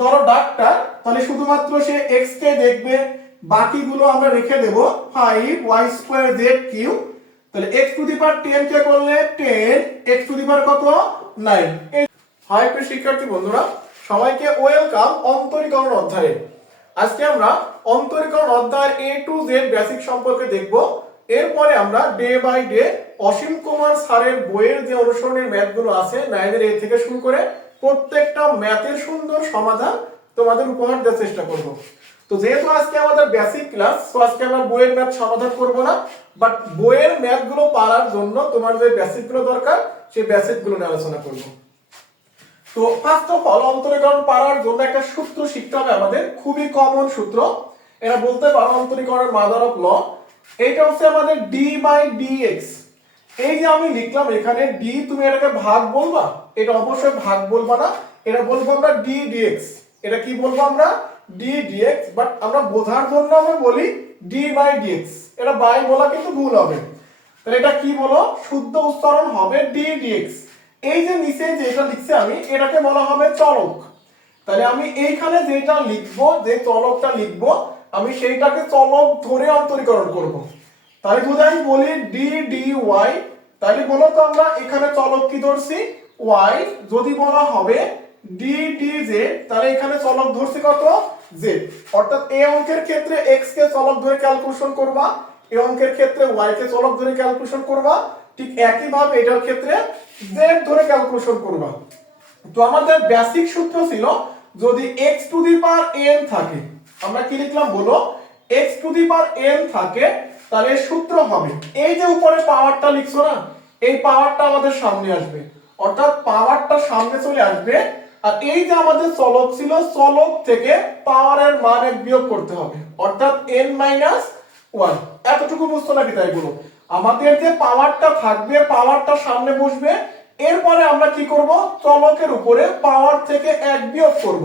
ধরো ডাকটা তাহলে শুধুমাত্র সে এক্স কে দেখবে, বাকিগুলো আমরা রেখে দেব five Y square Z cube তাহলে X to the power ten কে করলে ten X to the power কত? নাইন হাই প্রিয় শিক্ষার্থী বন্ধুরা, সবাইকে ওয়েলকাম অন্তরীকরণ অধ্যায়ে। আজকে আমরা অন্তরীকরণ অধ্যায়ের এ টু জেড বেসিক সম্পর্কে দেখব। এরপরে আমরা day by day Asim Kumar স্যারের বইয়ের যে অনুসরণের ম্যাথগুলো আছে নাইনের এ থেকে শুরু করে প্রত্যেকটা ম্যাথের সুন্দর সমাধান তোমাদের উপহার দেওয়ার চেষ্টা করব। তো যেহেতু আজকে আমাদের বেসিক ক্লাস তো আজকে আমরা বইয়ের ম্যাথ সমাধান করব না বাট বইয়ের ম্যাথগুলো পারার জন্য তোমার যে বেসিকগুলো দরকার, সেই বেসিকগুলো নিয়ে আলোচনা করব। তো ফার্স্ট অফ অল অন্তরীকরণ পারার জন্য একটা সূত্র শিখতে হবে আমাদের, খুবই কমন সূত্র। এরা বলতে পারো অন্তরীকরণের মাদার অফ ল এইটা হচ্ছে আমাদের ডি বাই ডি এক্স এই যে আমি লিখলাম এখানে ডি তুমি এটাকে ভাগ বলবা? এটা অবশ্যই ভাগ বলব না, এটা বলব আমরা ডি ডিএক্স এটা কি বলব আমরা? ডি ডিএক্স বাট আমরা বোঝার জন্য আমরা বলি ডি বাই ডিএক্স এটা বাই বলা কিন্তু ভুল হবে। তাহলে এটা কি বলো? শুদ্ধ উচ্চারণ হবে ডি ডিএক্স এই যে নিচে যেটা লিখছে আমি, এটাকে বলা হবে চলক। তাহলে আমি এইখানে যেটা লিখব, যে চলকটা লিখব, আমি সেইটাকে চলক ধরে অন্তরীকরণ করব। তাহলে যদি আমি বলি ডি ডি ওয়াই তাহলে বলো তো আমরা এখানে চলক কি ধরছি? ওয়াই যদি বলা হবে ডি ডি তাহলে এখানে চলক ধরছি কত? জেড অর্থাৎ এই অঙ্কের ক্ষেত্রে এক্স কে চলক ধরে ক্যালকুলেশন করবা এই অঙ্কের ক্ষেত্রে ওয়াই কে চলক ধরে ক্যালকুলেশন করবা, ঠিক একই ভাবে এটার ক্ষেত্রে জেড ধরে ক্যালকুলেশন করবা। তো আমাদের বেসিক সূত্র ছিল, যদি x to the power n থাকে, আমরা কি লিখলাম বলো? x to the power n থাকে, তাহলে সূত্র হবে। এই যে উপরে পাওয়ারটা লিখছো না, এই পাওয়ারটা আমাদের সামনে আসবে। অর্থাৎ পাওয়ারটা সামনে চলে আসবে। আর এই যে আমাদের চলক ছিল, চলক থেকে পাওয়ারের মান এক বিয়োগ করতে হবে। অর্থাৎ n মাইনাস ওয়ান এতটুকু বুঝতো নাকি তাই বলো? আমাদের যে পাওয়ারটা থাকবে পাওয়ারটা সামনে বসবে, এরপরে আমরা কি করব? চলকের উপরে পাওয়ার থেকে এক বিয়োগ করব।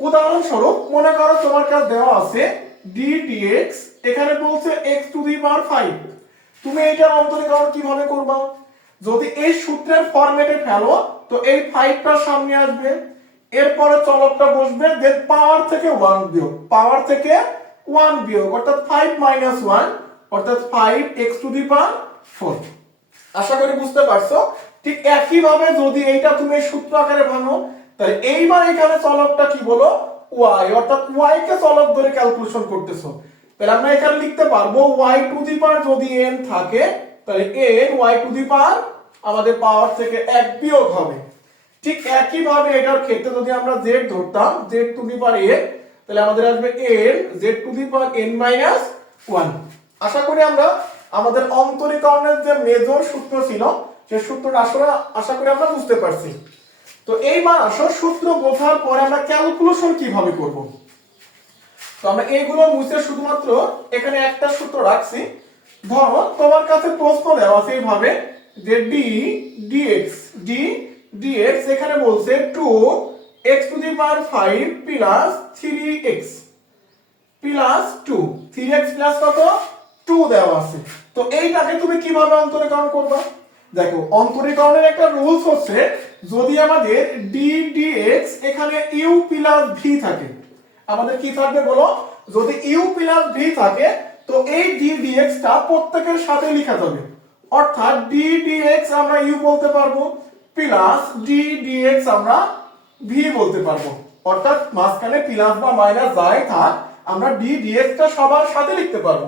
উদাহরণস্বরূপ, মনে করো তোমার কাছে দেওয়া আছে ডিএক্স এখানে বলছে X to the power five তুমি এইটার অন্তরীকরণ কীভাবে করবা? যদি এই সূত্রের ফরম্যাটে ফেলো, তো এই ফাইভটা সামনে আসবে। এরপরে চলকটা বসবে দেন পাওয়ার থেকে ওয়ান বিয়োগ। পাওয়ার থেকে ওয়ান বিয়োগ, অর্থাৎ ফাইভ মাইনাস ওয়ান অর্থাৎ five X to the power four আশা করি বুঝতে পারছ? ঠিক একই ভাবে যদি এইটা তুমি সূত্র আকারে ভাঙো, তাহলে এইবার এখানে চলকটা কি বলো? ওয়াই অর্থাৎ ওয়াই কে চলক ধরে ক্যালকুলেশন করতেছো। তাহলে আমরা এখানে লিখতে পারব ওয়াই টু দি পাওয়ার যদি এন থাকে তাহলে N Y to the power আমাদের পাওয়ার থেকে এক বিয়োগ হবে। ঠিক একই ভাবে এটার ক্ষেত্রে যদি আমরা জেড ধরতাম Z to the power N তাহলে আমাদের আসবে N Z to the power N minus one আশা করি আমরা আমাদের অন্তরীকরণের যে মেজর সূত্র ছিল, সেই সূত্রটা আসলে আশা করি আমরা বুঝতে পারছি। তো এইবার আসো, সূত্র বোঝার পরে আমরা ক্যালকুলেশন কীভাবে করব? তো আমরা এইগুলো মুছে শুধুমাত্র এখানে একটা সূত্র রাখছি ধরো, তোমার কাছে প্রশ্ন দেওয়া আছে এইভাবে যে ডি ডিএক্স ডি ডিএক্স এখানে বলছে two X to the power five plus three X plus two three X plus কত? টু দেওয়া আছে। তো এইটাকে তুমি কীভাবে অন্তরীকরণ করবা? দেখো, অন্তরীকরণের একটা রুলস হচ্ছে, যদি আমাদের ডি ডি এক্স এখানে ইউ প্লাস ভি থাকে, আমাদের কি থাকবে বলো? যদি ইউ প্লাস ভি থাকে তো এই ডি ডি এক্স টা প্রত্যেকের সাথে লেখা যাবে। অর্থাৎ ডি ডি এক্স আমরা ইউ বলতে পারব প্লাস ডি ডি এক্স আমরা ভি বলতে পারব। অর্থাৎ মাঝখানে প্লাস বা মাইনাস যাই থাক, আমরা ডি ডিএক্স টা সবার সাথে লিখতে পারব।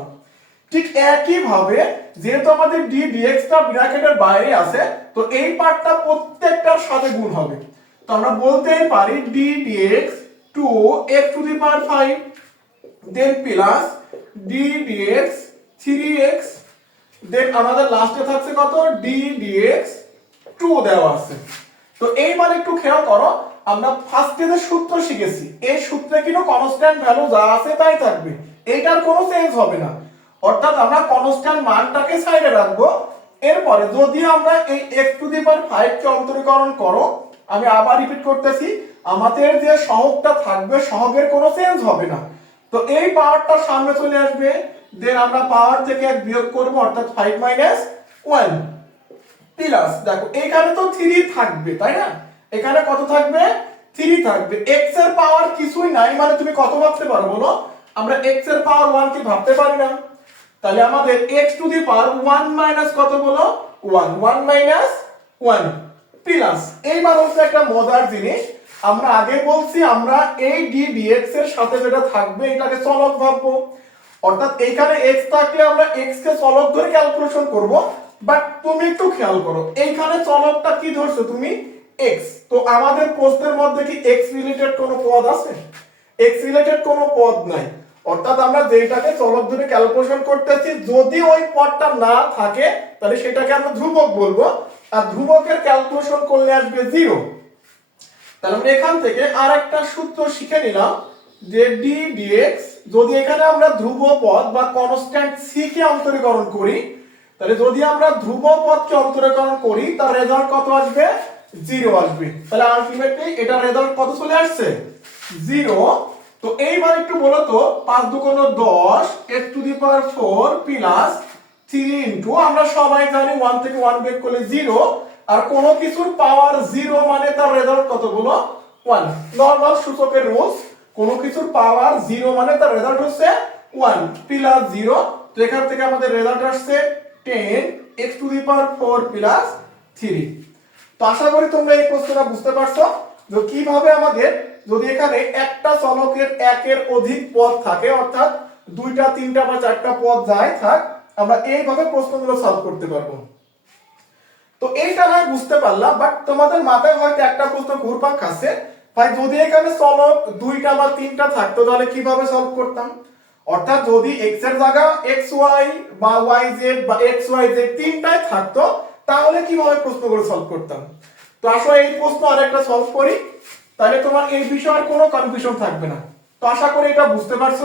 ঠিক একই ভাবে যেহেতু আমাদের ডি ডিএক্স টা ব্র্যাকেটের বাইরে আছে, তো এই পার্টটা প্রত্যেকটার সাথে গুণ হবে। তো আমরা বলতেই পারি D DX two X to the power five then plus D DX three X then আমাদের লাস্টে থাকছে কত? ডি ডিএক্স টু দেওয়া আছে। তো এইবার একটু খেয়াল করো, আমরা ফার্স্টে যে সূত্র শিখেছি, এই সূত্রে কিন্তু কনস্ট্যান্ট ভ্যালু যা আছে তাই থাকবে। এইটার কোনো চেঞ্জ হবে না। অর্থাৎ আমরা কনস্ট্যান্ট মানটাকে সাইডে রাখব। এরপরে যদি আমরা এই x টু দি পাওয়ার 5 কে অন্তরীকরণ করো, আমি আবার রিপিট করতেছি, আমাদের যে সহগটা থাকবে, সহগের কোনো চেঞ্জ হবে না। তো এই পাওয়ারটা সামনে চলে আসবে। দেন আমরা পাওয়ার থেকে এক বিয়োগ করব, অর্থাৎ 5 মাইনাস 1 প্লাস দেখো, এখানে তো থ্রি থাকবে, তাই না? এখানে কত থাকবে? থ্রি থাকবে। এক্সের পাওয়ার কিছুই নাই মানে তুমি কত ভাবতে পারো বলো? আমরা এক্সের পাওয়ার ওয়ান কি ভাবতে পারি না। তাহলে আমাদের X to the power one minus কত বলো? One one minus one plus এইবার হচ্ছে একটা মজার জিনিস। আমরা আগে বলছি, আমরা এই ডি ডিএক্স এর সাথে যেটা থাকবে, এটাকে চলক ভাববো। অর্থাৎ এইখানে এক্স থাকলে আমরা এক্স কে চলক ধরে ক্যালকুলেশন করব বাট তুমি একটু খেয়াল করো, এইখানে চলকটা কি ধরছো তুমি? এক্স তো আমাদের প্রশ্নের মধ্যে কি এক্স রিলেটেড কোনো পদ আছে? এক্স রিলেটেড কোনো পদ নাই। অর্থাৎ আমরা যেটাকে চলক ধরে ক্যালকুলেশন করতেছি, যদি ওই পদটা না থাকে, তাহলে সেটাকে আমরা ধ্রুবক বলব, আর ধ্রুবকের ক্যালকুলেশন করলে আসবে জিরো তাহলে আমরা এখান থেকে আর একটা সূত্র শিখে নিলাম যে ডি ডিএক্স যদি এখানে আমরা ধ্রুব পদ বা কনস্ট্যান্ট সি কে অন্তরীকরণ করি, তাহলে যদি আমরা ধ্রুব পদকে অন্তরীকরণ করি, তার রেজাল্ট কত আসবে? জিরো আসবে। তাহলে আলটিমেটলি এটা রেজাল্ট কত চলে আসছে? জিরো তো এইবার একটু বলো পাঁচ দুগুণ দশ X to the power four plus three into আমরা সবাই জানি ওয়ান থেকে ওয়ান বের করলে জিরো আর কোনো কিছুর পাওয়ার জিরো মানে তার রেজাল্ট কতগুলো? ওয়ান নর্মাল সূচকের রুলস কোনো কিছুর পাওয়ার জিরো মানে তার রেজাল্ট হচ্ছে ওয়ান প্লাস জিরো তো এখান থেকে আমাদের রেজাল্ট আসছে ten X to the power four plus three তো আশা করি তোমরা এই প্রশ্নটা বুঝতে পারছ। যে কীভাবে আমাদের যদি এখানে একটা চলকের একের অধিক পদ থাকে, অর্থাৎ দুইটা, তিনটা বা চারটা পদ যায়, থাক, আমরা এইভাবে প্রশ্নগুলো সলভ করতে পারব। তো এইটা নয় বুঝতে পারলাম বাট তোমাদের মাথায় হয়তো একটা প্রশ্ন ঘুরপাক খাচ্ছে। ভাই, যদি এখানে চলক দুইটা বা তিনটা থাকতো, তাহলে কীভাবে সলভ করতাম? অর্থাৎ যদি এক্সের জায়গা এক্স ওয়াই বা ওয়াই জেড বা এক্স ওয়াই জেড তিনটাই থাকতো, তাহলে কীভাবে প্রশ্নগুলো সলভ করতাম? তো আসলে এই প্রশ্ন আরেকটা সলভ করি। তাহলে তোমার এই বিষয়ে কোনো কনফিউশন থাকবে না। তো আশা করি এটা বুঝতে পারছ।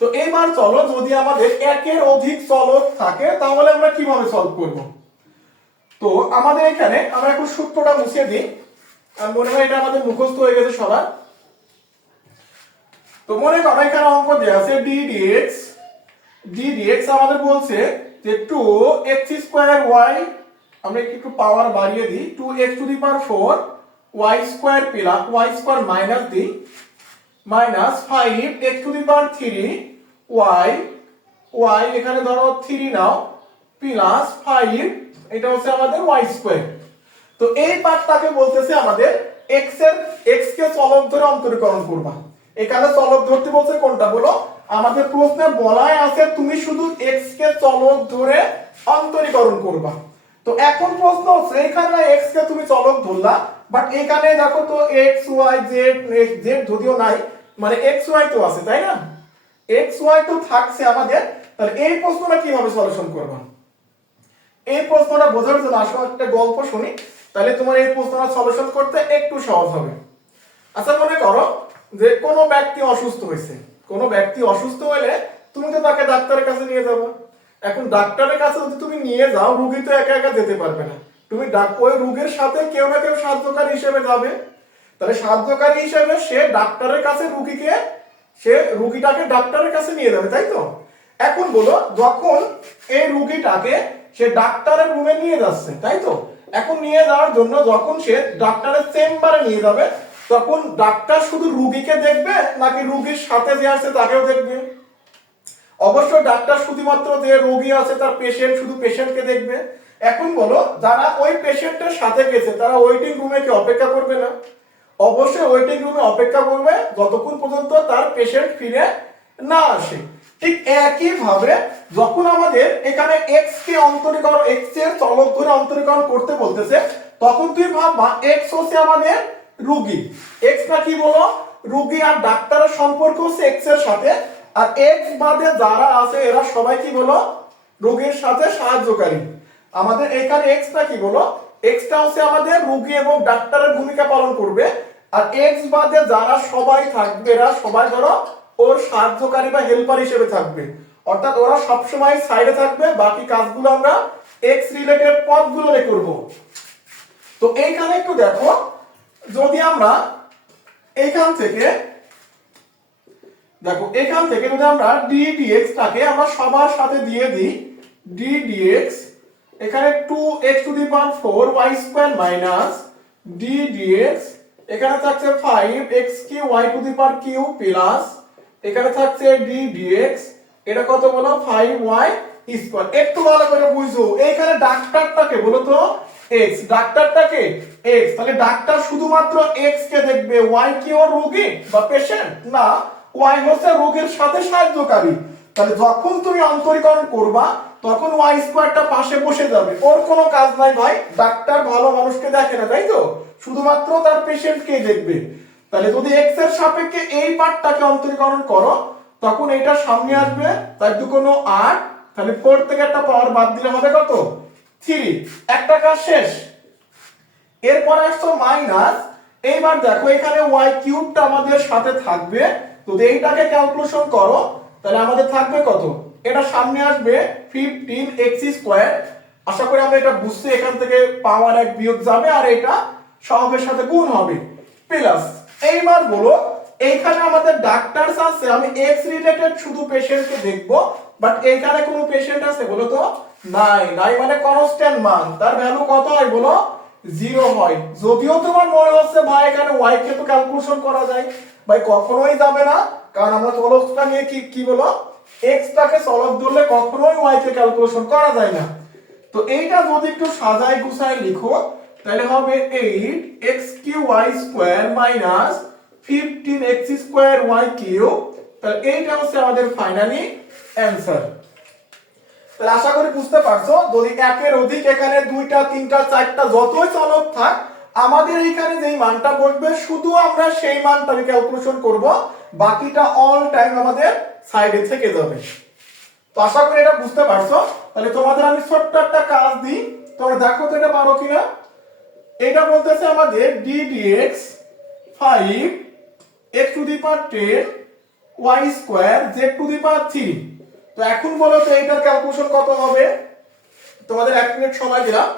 তো এবার চলো, যদি আমাদের একের অধিক চলক থাকে, তাহলে আমরা কীভাবে সলভ করব? তো আমাদের এখানে আমরা এখন সূত্রটা মুছে দিই। আমি মনে হয় এটা আমাদের মুখস্থ হয়ে গেছে সবার। তো মনে করো এখানে অঙ্ক দেওয়া আছে ডি ডিএক্স ডি ডিএক্স আমাদের বলছে যে টু এক্স স্কোয়ার ওয়াই আমরা একটু পাওয়ার বাড়িয়ে দিই। Two X to the power four Y square plus Y square minus দিই minus five X to the power three Y Y এখানে ধরো থ্রি নাও প্লাস ফাইভ এটা হচ্ছে আমাদের ওয়াই স্কোয়ার তো এই পার্টটাকে বলতেছে আমাদের এক্সের এক্স কে চলক ধরে অন্তরীকরণ করবা। এখানে চলক ধরতে বলছে কোনটা? বলো, আমাদের প্রশ্নে বলাই আছে তুমি শুধু এক্স কে চলক ধরে অন্তরীকরণ করবা। তো এখন প্রশ্ন হচ্ছে, এখানে এক্স কে তুমি চলক ধরলা বাট এখানে দেখো তো এক্স ওয়াই জেড জেড যদিও নাই মানে এক্স ওয়াই তো আছে, তাই না? এক্স ওয়াই তো থাকছে আমাদের, তাহলে এই প্রশ্নটা কীভাবে সলিউশন করবা? এই প্রশ্নটা বোঝার জন্য আসো, একটা গল্প শুনি, তাহলে তোমার এই প্রশ্নটা সলিউশন করতে একটু সহজ হবে। আচ্ছা মনে করো যে কোনো ব্যক্তি অসুস্থ হয়েছে। কোনো ব্যক্তি অসুস্থ হলে তুমি তো তাকে ডাক্তারের কাছে নিয়ে যাব। এখন ডাক্তারের কাছে যদি তুমি নিয়ে যাও, রুগী তো একা একা যেতে পারবে না। তুমি ওই রুগীর সাথে কেউ না কেউ সাহায্যকারী হিসেবে যাবে। তাহলে সাহায্যকারী হিসেবে সে ডাক্তারের কাছে রুগীকে, সে রুগীটাকে ডাক্তারের কাছে নিয়ে যাবে, তাই তো? এখন বলো, যখন এই রুগীটাকে সে ডাক্তারের রুমে নিয়ে যাচ্ছে, তাই তো? এখন নিয়ে যাওয়ার জন্য যখন সে ডাক্তারের চেম্বারে নিয়ে যাবে, তখন ডাক্তার শুধু রুগীকে দেখবে নাকি রুগীর সাথে যে আছে তাকেও দেখবে? অবশ্যই ডাক্তার শুধুমাত্র যে রোগী আছে তার পেশেন্ট শুধু পেশেন্টকে দেখবে। এখন বলো, যারা ওই পেশেন্টের সাথে গেছে, তারা ওয়েটিং রুমে কি অপেক্ষা করবে না? অবশ্যই ওয়েটিং রুমে অপেক্ষা করবে যতক্ষণ পর্যন্ত তার পেশেন্ট ফিরে না আসে। ঠিক একই ভাবে যখন আমাদের এখানে এক্স কে অন্তরীকরণ এক্সের চলক ধরে অন্তরীকরণ করতে বলতেছে, তখন তুই ভাববা এক্স হচ্ছে আমাদের রুগী। এক্স না কি বলো? রুগী আর ডাক্তারের সম্পর্ক হচ্ছে এক্সের সাথে। আর এক্স বাদে যারা আছে, এরা সবাই কি বলো? রোগীর সাথে সাহায্যকারী। আমাদের এখানে এক্সটা কি বলো? এক্সটা হচ্ছে আমাদের রোগী এবং ডাক্তারের ভূমিকা পালন করবে। আর এক্স বাদে যারা সবাই থাকবে, এরা সবাই ধরো ওর সাহায্যকারী বা হেল্পার হিসেবে থাকবে। অর্থাৎ ওরা সবসময় সাইডে থাকবে, বাকি কাজগুলো আমরা এক্স রিলেটেড পদগুলো করব। তো এইখানে একটু দেখো, যদি আমরা এইখান থেকে দেখো এখান থেকে যদি আমরা ডি ডিএক্স টাকে আমরা সবার সাথে দিয়ে দিই ডি ডিএক্স এখানে two X to the power four Y square minus D DX এখানে থাকছে five X cube Y to the power cube plus এখানে থাকছে ডি ডিএক্স এটা কত বলো? ফাইভ ওয়াই স্কোয়ার একটু ভালো করে বুঝো, এইখানে ডাক্তারটাকে বলো তো এক্স ডাক্তারটাকে এক্স তাহলে ডাক্তার শুধুমাত্র এক্স কে দেখবে ওয়াই কি ওর রোগী বা পেশেন্ট না ওয়াই হচ্ছে রোগীর সাথে সাহায্যকারী। তাহলে যখন তুমি অন্তরীকরণ করবা, তখন ওয়াই স্কোয়ারটা পাশে বসে যাবে। ওর কোনো কাজ নাই ভাই, ডাক্তার ভালো মানুষকে দেখে না, তাই তো? শুধুমাত্র তার পেশেন্টকে দেখবে। তাহলে যদি এক্সের সাপেক্ষে এই পার্টটাকে অন্তরীকরণ করো, তখন এটা সামনে আসবে, তার দু কোনো আট তাহলে ফোর থেকে একটা পাওয়ার বাদ দিলে হবে কত? থ্রি একটা কাজ শেষ। এরপরে আসতো মাইনাস এইবার দেখো, এখানে ওয়াই কিউবটা আমাদের সাথে থাকবে। যদি এইটাকে ক্যালকুলেশন করো, তাহলে আমাদের থাকবে কত? এটা সামনে আসবে ফিফটিন এক্স স্কোয়ার আশা করি আমরা এটা বুঝছি, এখান থেকে পাওয়ার এক বিয়োগ যাবে আর এটা সহগের সাথে গুণ হবে। প্লাস এইবার বলো এইখানে আমাদের ডাক্তার আছে, আমি এক্স রিলেটেড শুধু পেশেন্টকে দেখব বাট এইখানে কোনো পেশেন্ট আছে বলো তো? নাই নাই মানে কনস্ট্যান্ট মান, তার ভ্যালু কত হয় বলো? জিরো হয়। যদিও তোমার মনে হচ্ছে, ভাই, এখানে ওয়াই কে তো ক্যালকুলেশন করা যায়। ভাই, কখনোই যাবে না, কারণ আমরা চলকটা নিয়ে কি কি বলো? এক্স টাকে চলক ধরলে কখনোই ওয়াই কে ক্যালকুলেশন করা যায় না। তো এইটা যদি একটু সাজায় গুছায় লিখো তাহলে হবে eight X cube Y square minus fifteen X square Y cube তাহলে এইটা হচ্ছে আমাদের ফাইনালি অ্যান্সার তাহলে আশা করি বুঝতে পারছ, যদি একের অধিক, এখানে দুইটা, তিনটা, চারটা যতই চলক থাক, আমাদের এখানে যেই মানটা বসবে, শুধু আমরা সেই মানটাকে ক্যালকুলেশন করব, বাকিটা অল টাইম আমাদের সাইডে থেকে যাবে। তো আশা করি এটা বুঝতে পারছ। তাহলে তোমাদের আমি ছোট্ট একটা কাজ দিই। তোমরা দেখো তো এটা পারো কিনা। এটা বলতেছে আমাদের D DX five X to the power ten Y square Z to the power three তো এখন বলো তো এইটার ক্যালকুলেশন কত হবে? তোমাদের এক মিনিট সময় দিলাম।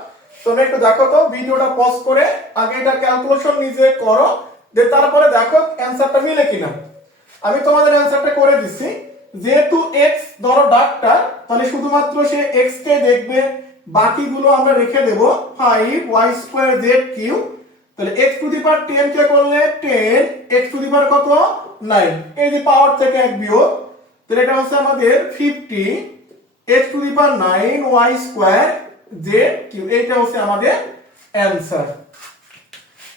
তোমরা একটু দেখো তো, ভিডিওটা পজ করে আগে এটা ক্যালকুলেশন নিজে করো যে তারপরে দেখো অ্যান্সারটা মিলে কিনা। আমি তোমাদের অ্যান্সারটা করে দিচ্ছি যেহেতু এক্স ধরো ডাক্তার তাহলে শুধুমাত্র সে এক্স কে দেখবে বাকিগুলো আমরা রেখে দেব। Five Y square Z cube. তাহলে X to the power ten কে করলে ten X to the power কত? নাইন এই যে পাওয়ার থেকে এক বিয়োগ, তাহলে এটা হচ্ছে আমাদের fifty X to the power nine Y square Z cube. এইটা হচ্ছে আমাদের অ্যান্সার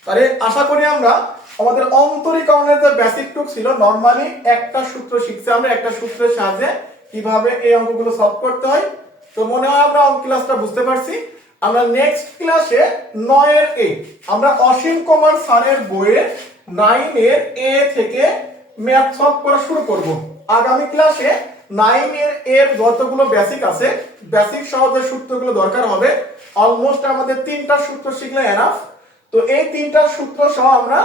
তাহলে আশা করি আমরা আমাদের অন্তরীকরণের যে বেসিক টুক ছিল নরমালি একটা সূত্র শিখছি আমরা, একটা সূত্রের সাহায্যে কীভাবে এই অঙ্কগুলো সলভ করতে হয়। তো মনে হয় আমরা অঙ্ক ক্লাসটা বুঝতে পারছি। আমরা নেক্সট ক্লাসে নয়ের এ, আমরা অসীম কুমার স্যারের বইয়ে নাইন এর এ থেকে ম্যাথ সলভ করা শুরু করব। আগামী ক্লাসে নাইন এর যতগুলো বেসিক আছে বেসিক সহ যে সূত্রগুলো দরকার হবে। অলমোস্ট আমাদের তিনটা সূত্র শিখলে এনাফ তো এই তিনটা সূত্র সহ আমরা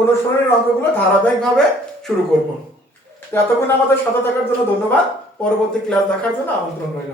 অনুসরণের অঙ্কগুলো ধারাবাহিকভাবে শুরু করব। তো এতক্ষণ আমাদের সাথে থাকার জন্য ধন্যবাদ। পরবর্তী ক্লাস দেখার জন্য আমন্ত্রণ রইল।